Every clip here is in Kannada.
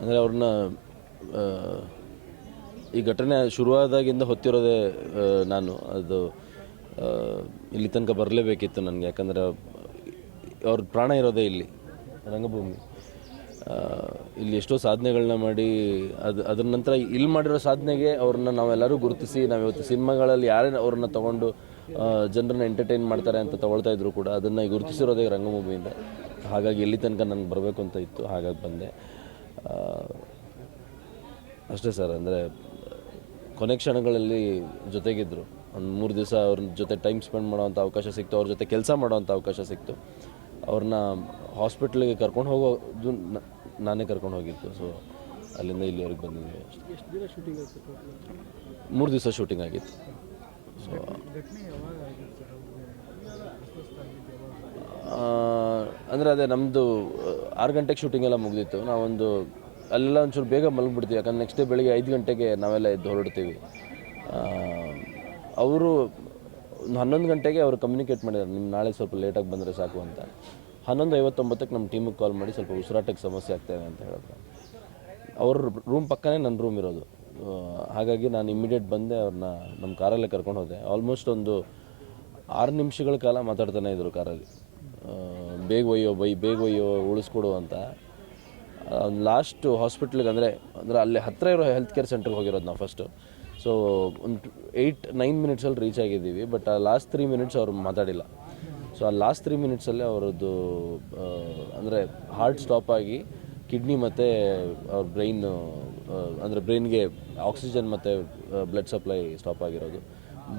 ಅಂದರೆ ಅವ್ರನ್ನ ಈ ಘಟನೆ ಶುರುವಾದಾಗಿಂದ ಹೊತ್ತಿರೋದೇ ನಾನು. ಅದು ಇಲ್ಲಿ ತನಕ ಬರಲೇಬೇಕಿತ್ತು ನನಗೆ, ಯಾಕಂದರೆ ಅವ್ರ ಪ್ರಾಣ ಇರೋದೇ ಇಲ್ಲಿ ರಂಗಭೂಮಿ. ಇಲ್ಲಿ ಎಷ್ಟೋ ಸಾಧನೆಗಳನ್ನ ಮಾಡಿ ಅದ್ರ ನಂತರ ಇಲ್ಲಿ ಮಾಡಿರೋ ಸಾಧನೆಗೆ ಅವ್ರನ್ನ ನಾವೆಲ್ಲರೂ ಗುರುತಿಸಿ, ನಾವಿವತ್ತು ಸಿನಿಮಾಗಳಲ್ಲಿ ಯಾರೇ ಅವ್ರನ್ನ ತೊಗೊಂಡು ಜನರನ್ನ ಎಂಟರ್ಟೈನ್ ಮಾಡ್ತಾರೆ ಅಂತ ತೊಗೊಳ್ತಾ ಇದ್ರು ಕೂಡ ಅದನ್ನು ಗುರುತಿಸಿರೋದೇ ರಂಗಭೂಮಿಯಿಂದ. ಹಾಗಾಗಿ ಇಲ್ಲಿ ತನಕ ನನಗೆ ಬರಬೇಕು ಅಂತ ಇತ್ತು, ಹಾಗಾಗಿ ಬಂದೆ. ಅಷ್ಟೇ ಸರ್. ಅಂದರೆ ಕೊನೆ ಕ್ಷಣಗಳಲ್ಲಿ ಜೊತೆಗಿದ್ದರು. ಒಂದು 3 ದಿವಸ ಅವ್ರ ಜೊತೆ ಟೈಮ್ ಸ್ಪೆಂಡ್ ಮಾಡೋವಂಥ ಅವಕಾಶ ಸಿಕ್ತು, ಅವ್ರ ಜೊತೆ ಕೆಲಸ ಮಾಡೋವಂಥ ಅವಕಾಶ ಸಿಕ್ತು. ಅವ್ರನ್ನ ಹಾಸ್ಪಿಟ್ಲಿಗೆ ಕರ್ಕೊಂಡು ಹೋಗೋದು ನಾನೇ ಕರ್ಕೊಂಡು ಹೋಗಿದ್ದು. ಸೊ ಅಲ್ಲಿಂದ ಇಲ್ಲಿವರೆಗೆ ಬಂದಿದ್ದೀವಿ ಅಷ್ಟೇ. 3 ದಿವಸ ಶೂಟಿಂಗ್ ಆಗಿತ್ತು. ಸೊ ಅಂದರೆ ಅದೇ ನಮ್ಮದು 6 ಗಂಟೆಗೆ ಶೂಟಿಂಗ್ ಎಲ್ಲ ಮುಗಿದಿತ್ತು. ನಾವೊಂದು ಅಲ್ಲೆಲ್ಲ ಒಂಚೂರು ಬೇಗ ಮಲಗಿಬಿಡ್ತೀವಿ, ಯಾಕಂದ್ರೆ ನೆಕ್ಸ್ಟ್ ಡೇ ಬೆಳಿಗ್ಗೆ 5 ಗಂಟೆಗೆ ನಾವೆಲ್ಲ ಎದ್ದು ಹೊರಡ್ತೀವಿ. ಅವರು 11 ಗಂಟೆಗೆ ಅವರು ಕಮ್ಯುನಿಕೇಟ್ ಮಾಡಿದ್ದಾರೆ, ನಿಮ್ಮ ನಾಳೆ ಸ್ವಲ್ಪ ಲೇಟಾಗಿ ಬಂದರೆ ಸಾಕು ಅಂತ. 11:59ಕ್ಕೆ ನಮ್ಮ ಟೀಮಿಗೆ ಕಾಲ್ ಮಾಡಿ ಸ್ವಲ್ಪ ಉಸಿರಾಟಕ್ಕೆ ಸಮಸ್ಯೆ ಆಗ್ತಾಯಿದೆ ಅಂತ ಹೇಳಿದ್ರು. ಅವ್ರ ರೂಮ್ ಪಕ್ಕನೇ ನನ್ನ ರೂಮ್ ಇರೋದು. ಹಾಗಾಗಿ ನಾನು ಇಮ್ಮಿಡಿಯೇಟ್ ಬಂದೆ, ಅವ್ರನ್ನ ನಮ್ಮ ಕಾರಲ್ಲೇ ಕರ್ಕೊಂಡು ಹೋದೆ. ಆಲ್ಮೋಸ್ಟ್ ಒಂದು 6 ನಿಮಿಷಗಳ ಕಾಲ ಮಾತಾಡ್ತಾನೆ ಇದ್ದರು ಕಾರಲ್ಲಿ. ಬೇಗ ಒಯ್ಯೋ ಉಳಿಸ್ಕೊಡು ಅಂತ. ಲಾಸ್ಟ್ ಹಾಸ್ಪಿಟ್ಲಿಗೆ ಅಂದರೆ ಅಲ್ಲಿ ಹತ್ತಿರ ಇರೋ ಹೆಲ್ತ್ ಕೇರ್ ಸೆಂಟ್ರಿಗೆ ಹೋಗಿರೋದು ನಾವು ಫಸ್ಟು. ಸೊ ಒಂದು 8-9 ಮಿನಿಟ್ಸಲ್ಲಿ ರೀಚ್ ಆಗಿದ್ದೀವಿ. ಬಟ್ ಆ ಲಾಸ್ಟ್ 3 ಮಿನಿಟ್ಸ್ ಅವ್ರು ಮಾತಾಡಿಲ್ಲ. ಸೊ ಆ ಲಾಸ್ಟ್ 3 ಮಿನಿಟ್ಸಲ್ಲೇ ಅವರದ್ದು ಅಂದರೆ ಹಾರ್ಟ್ ಸ್ಟಾಪ್ ಆಗಿ ಕಿಡ್ನಿ ಮತ್ತು ಅವ್ರ ಬ್ರೈನು ಅಂದರೆ ಬ್ರೈನ್ಗೆ ಆಕ್ಸಿಜನ್ ಮತ್ತು ಬ್ಲಡ್ ಸಪ್ಲೈ ಸ್ಟಾಪ್ ಆಗಿರೋದು.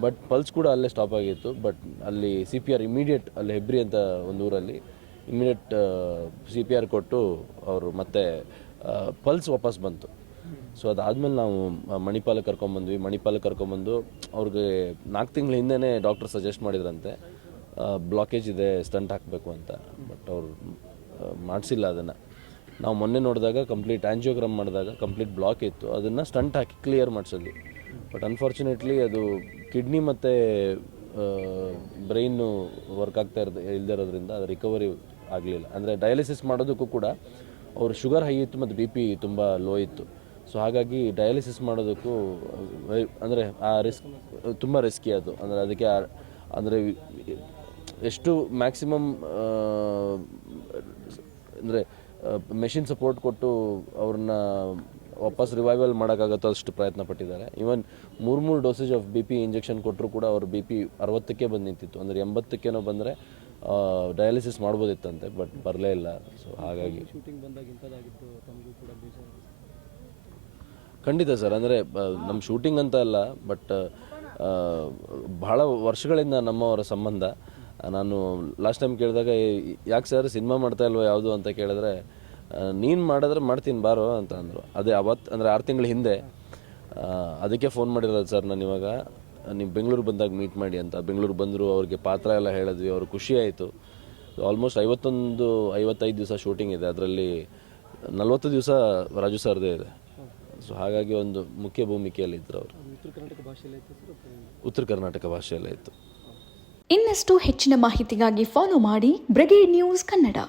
ಬಟ್ ಪಲ್ಸ್ ಕೂಡ ಅಲ್ಲೇ ಸ್ಟಾಪ್ ಆಗಿತ್ತು. ಬಟ್ ಅಲ್ಲಿ CPR ಇಮಿಡಿಯೇಟ್, ಅಲ್ಲಿ ಹೆಬ್ರಿ ಅಂತ ಒಂದು ಊರಲ್ಲಿ ಇಮಿಡಿಯೇಟ್ CPR ಕೊಟ್ಟು ಅವರು ಮತ್ತೆ ಪಲ್ಸ್ ವಾಪಸ್ ಬಂತು. ಸೊ ಅದಾದಮೇಲೆ ನಾವು ಮಣಿಪಾಲಕ್ಕೆ ಕರ್ಕೊಂಬಂದ್ವಿ. ಮಣಿಪಾಲಕ್ಕೆ ಕರ್ಕೊಂಬಂದು ಅವ್ರಿಗೆ 4 ತಿಂಗಳ ಹಿಂದೆಯೇ ಡಾಕ್ಟರ್ ಸಜೆಸ್ಟ್ ಮಾಡಿದ್ರಂತೆ ಬ್ಲಾಕೇಜ್ ಇದೆ, ಸ್ಟಂಟ್ ಹಾಕಬೇಕು ಅಂತ. ಬಟ್ ಅವರು ಮಾಡಿಸಿಲ್ಲ ಅದನ್ನು. ನಾವು ಮೊನ್ನೆ ನೋಡಿದಾಗ ಕಂಪ್ಲೀಟ್ ಆ್ಯಂಜಿಯೋಗ್ರಾಮ್ ಮಾಡಿದಾಗ ಕಂಪ್ಲೀಟ್ ಬ್ಲಾಕ್ ಇತ್ತು. ಅದನ್ನು ಸ್ಟಂಟ್ ಹಾಕಿ ಕ್ಲಿಯರ್ ಮಾಡಿಸಿದ್ವಿ. ಬಟ್ ಅನ್ಫಾರ್ಚುನೇಟ್ಲಿ ಅದು ಕಿಡ್ನಿ ಮತ್ತು ಬ್ರೈನು ವರ್ಕ್ ಆಗ್ತಾ ಇಲ್ಲದೆ ಇರೋದ್ರಿಂದ ಅದು ರಿಕವರಿ ಆಗಲಿಲ್ಲ. ಅಂದರೆ ಡಯಾಲಿಸಿಸ್ ಮಾಡೋದಕ್ಕೂ ಕೂಡ ಅವರು ಶುಗರ್ ಹೈ ಇತ್ತು ಮತ್ತು BP ತುಂಬ ಲೋ ಇತ್ತು. ಸೊ ಹಾಗಾಗಿ ಡಯಾಲಿಸಿಸ್ ಮಾಡೋದಕ್ಕೂ ಅಂದರೆ ಆ ರಿಸ್ಕ್ ತುಂಬ ರಿಸ್ಕಿ ಅದು. ಅಂದರೆ ಅದಕ್ಕೆ ಅಂದರೆ ಎಷ್ಟು ಮ್ಯಾಕ್ಸಿಮಮ್ ಅಂದರೆ ಮೆಷಿನ್ ಸಪೋರ್ಟ್ ಕೊಟ್ಟು ಅವ್ರನ್ನ ವಾಪಸ್ ರಿವೈವಲ್ ಮಾಡೋಕ್ಕಾಗತ್ತೋ ಅಷ್ಟು ಪ್ರಯತ್ನ ಪಟ್ಟಿದ್ದಾರೆ. Even 3 dosage of BP injection ಕೊಟ್ಟರು ಕೂಡ ಅವ್ರ BP 60ಕ್ಕೆ ಬಂದು ನಿಂತಿತ್ತು. ಅಂದರೆ 80ಕ್ಕೇನೋ ಬಂದರೆ ಡಯಾಲಿಸಿಸ್ ಮಾಡ್ಬೋದಿತ್ತಂತೆ, ಬಟ್ ಬರಲೇ ಇಲ್ಲ. ಸೊ ಹಾಗಾಗಿ ಖಂಡಿತ ಸರ್. ಅಂದರೆ ನಮ್ಮ ಶೂಟಿಂಗ್ ಅಂತ ಅಲ್ಲ, ಬಟ್ ಬಹಳ ವರ್ಷಗಳಿಂದ ನಮ್ಮವರ ಸಂಬಂಧ. ನಾನು ಲಾಸ್ಟ್ ಟೈಮ್ ಕೇಳಿದಾಗ ಯಾಕೆ ಸರ್ ಸಿನಿಮಾ ಮಾಡ್ತಾ ಇಲ್ವೋ ಯಾವುದು ಅಂತ ಕೇಳಿದ್ರೆ, ನೀನು ಮಾಡಿದ್ರೆ ಮಾಡ್ತೀನಿ ಬಾರೋ ಅಂತ ಅಂದರು. ಅದೇ ಅವತ್ತು ಅಂದರೆ 6 ತಿಂಗಳ ಹಿಂದೆ. ಅದಕ್ಕೆ ಫೋನ್ ಮಾಡಿರೋದು ಸರ್ ನಾನು ಇವಾಗ, ನೀವು ಬೆಂಗಳೂರು ಬಂದಾಗ ಮೀಟ್ ಮಾಡಿ ಅಂತ. ಬೆಂಗಳೂರು ಬಂದರು, ಅವ್ರಿಗೆ ಪಾತ್ರ ಎಲ್ಲ ಹೇಳಿದ್ವಿ, ಅವ್ರಿಗೆ ಖುಷಿ ಆಯಿತು. ಆಲ್ಮೋಸ್ಟ್ 55 ದಿವಸ ಶೂಟಿಂಗ್ ಇದೆ. ಅದರಲ್ಲಿ 40 ದಿವಸ ರಾಜು ಸರ್ದೇ ಇದೆ. ಸೊ ಹಾಗಾಗಿ ಒಂದು ಮುಖ್ಯ ಭೂಮಿಕೆಯಲ್ಲಿ ಇದ್ದರು ಅವರು. ಉತ್ತರ ಕರ್ನಾಟಕ ಭಾಷೆಯಲ್ಲೇ ಇತ್ತು. ಇನ್ನಷ್ಟು ಹೆಚ್ಚಿನ ಮಾಹಿತಿಗಾಗಿ ಫಾಲೋ ಮಾಡಿ ಬ್ರಿಗೇಡ್ ನ್ಯೂಸ್ ಕನ್ನಡ.